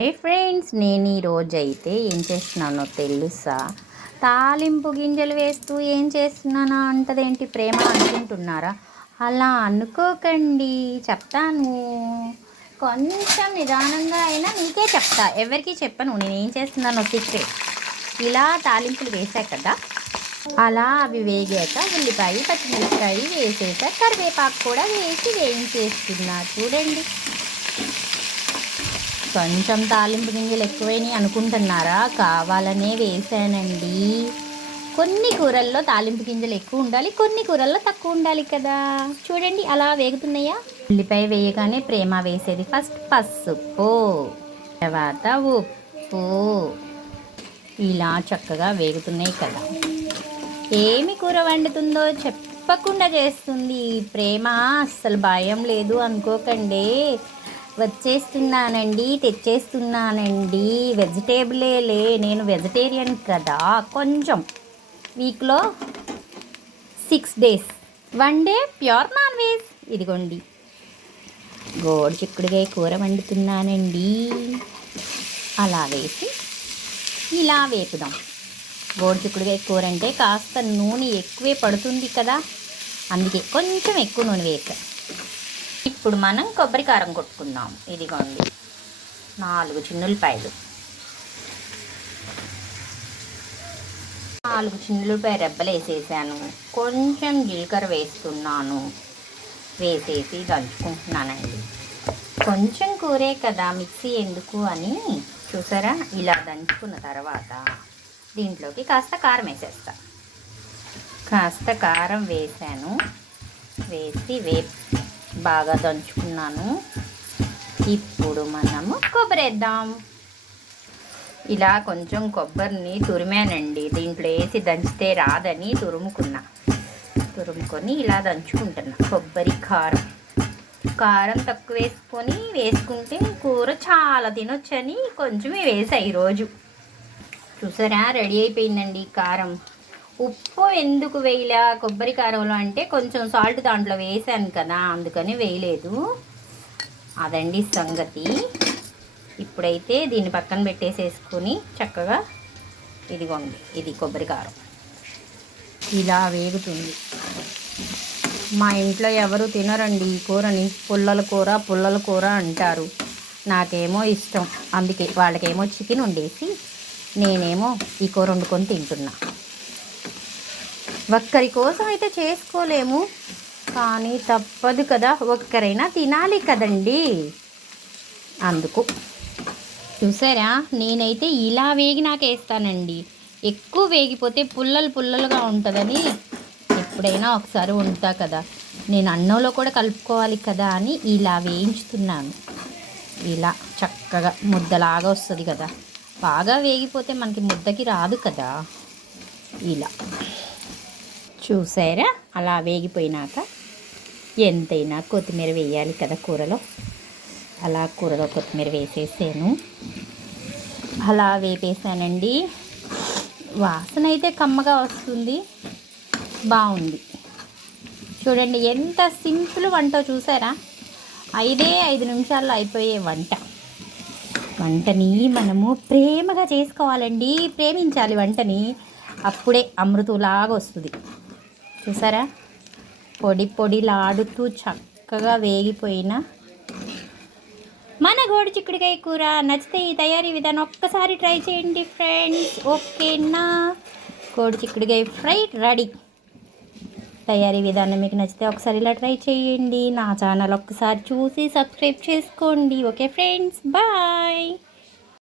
ఏ friends నేను ఈరోజు అయితే ఏం చేస్తున్నానో తెలుసా? తాలింపు గింజలు వేస్తూ ఏం చేస్తున్నానా అంటదేంటి ప్రేమ అనుకుంటున్నారా? అలా అనుకోకండి చెప్తాను. కొంచెం నిదానంగా అయినా నీకే చెప్తా ఎవరికి చెప్పను. నేను ఏం చేస్తున్నానో సీక్రెట్ ఇలా తాలింపులు వేసా కదా? అలా అవి వేగాక ఉల్లిపాయ పచ్చిమిరపకాయ వేసేసా కరివేపాకు కూడా వేసి వేయించేస్తున్నా. చూడండి. కొంచెం తాలింపు గింజలు ఎక్కువైనాయి అనుకుంటున్నారా? కావాలనే వేసానండి కొన్ని కూరల్లో తాలింపు గింజలు ఎక్కువ ఉండాలి కొన్ని కూరల్లో తక్కువ ఉండాలి కదా. చూడండి అలా వేగుతున్నాయా? ఉల్లిపాయ వేయగానే ప్రేమ వేసేది. ఫస్ట్ పసుపు తర్వాత ఉప్పు. ఇలా చక్కగా వేగుతున్నాయి కదా. ఏమి కూర వండుతుందో చెప్పకుండా చేస్తుంది. ప్రేమ అస్సలు భయం లేదు అనుకోకండి. వచ్చేస్తున్నానండి తెచ్చేస్తున్నానండి. వెజిటేబులే నేను వెజిటేరియన్ కదా. కొంచెం వీక్లో six days one day pure non veg ఇదిగోండి. గోడు చిక్కుడుగా కూర వండుతున్నానండి. అలా వేసి ఇలా వేపుదాం. గోడు చిక్కుడుగా కూర అంటే కాస్త నూనె ఎక్కువే పడుతుంది కదా. అందుకే కొంచెం ఎక్కువ నూనె వేసాను ఇప్పుడు మనం కొబ్బరి కారం కొట్టుకుందాం. ఇదిగోండి. నాలుగు చిన్నులపాయలు. నాలుగు చిన్నులపాయ రెబ్బలు వేసేసాను. కొంచెం జీలకర్ర వేస్తున్నాను. వేసేసి దంచుకుంటున్నానండి. కొంచెం కూరే కదా మిక్సీ ఎందుకు అని చూసారా? ఇలా దంచుకున్న తర్వాత దీంట్లోకి కాస్త కారం వేసేస్తా. కాస్త కారం వేసాను. వేసి వేపు బాగా దంచుకున్నాను. ఇప్పుడు మనము కొబ్బరి వేద్దాం ఇలా కొంచెం కొబ్బరిని తురిమానండి. దీంట్లో వేసి దంచితే రాదని తురుముకున్నా. తురుముకొని ఇలా దంచుకుంటున్నా. కొబ్బరి కారం. కారం తక్కువ వేసుకొని వేసుకుంటే కూర చాలా తినొచ్చని కొంచెం వేసా ఈరోజు. చూసారా? రెడీ అయిపోయిందండి కారం. ఉప్పు ఎందుకు వేయలే? కొబ్బరి కారంలో అంటే కొంచెం సాల్ట్ దాంట్లో వేసాను కదా అందుకని వేయలేదు. అదండి సంగతి. ఇప్పుడైతే దీన్ని పక్కన పెట్టేసేసుకొని చక్కగా ఇదిగోండి ఇది కొబ్బరి కారం. ఇలా వేగుతుంది. మా ఇంట్లో ఎవరు తినరండి ఈ కూరని? పుల్లల కూర పుల్లల కూర అంటారు. నాకేమో ఇష్టం. అందుకే వాళ్ళకేమో చికెన్ వండేసి నేనేమో ఈ కూర వండుకొని తింటున్నా. ఒక్కరి కోసం అయితే చేసుకోలేము. కానీ తప్పదు కదా ఒక్కరైనా తినాలి కదండి. అందుకు. చూసారా నేనైతే ఇలా వేగి నాకు వేస్తానండి. ఎక్కువ వేగిపోతే పుల్లలు పుల్లలుగా ఉంటుందని ఎప్పుడైనా ఒకసారి వండుతా కదా. నేను అన్నంలో కూడా కలుపుకోవాలి కదా అని ఇలా వేయించుతున్నాను. ఇలా చక్కగా ముద్దలాగా వస్తుంది కదా. బాగా వేగిపోతే మనకి ముద్దకి రాదు కదా. ఇలా. చూసారా? అలా వేగిపోయినాక ఎంతైనా కొత్తిమీర వేయాలి కదా కూరలో. అలా కూరలో కొత్తిమీర వేసేసాను. అలా వేపేసానండి. వాసన అయితే కమ్మగా వస్తుంది. బాగుంది. చూడండి ఎంత సింపుల్ వంట చూసారా? ఐదే ఐదు నిమిషాల్లో అయిపోయే వంట. వంటని మనము ప్రేమగా చేసుకోవాలండి. ప్రేమించాలి వంటని. అప్పుడే అమృతులాగా వస్తుంది. చూసారా? పొడి పొడిలాడుతూ చక్కగా వేగిపోయిన మన గోడి చిక్కుడుకాయ కూర. నచ్చితే ఈ తయారీ విధానం ఒక్కసారి ట్రై చేయండి ఫ్రెండ్స్. ఓకేనా? కోడి చిక్కుడుకాయ ఫ్రై రెడీ. తయారీ విధానం మీకు నచ్చితే ఒకసారి ఇలా ట్రై చేయండి. నా ఛానల్ ఒక్కసారి చూసి సబ్స్క్రైబ్ చేసుకోండి. Okay friends. బాయ్.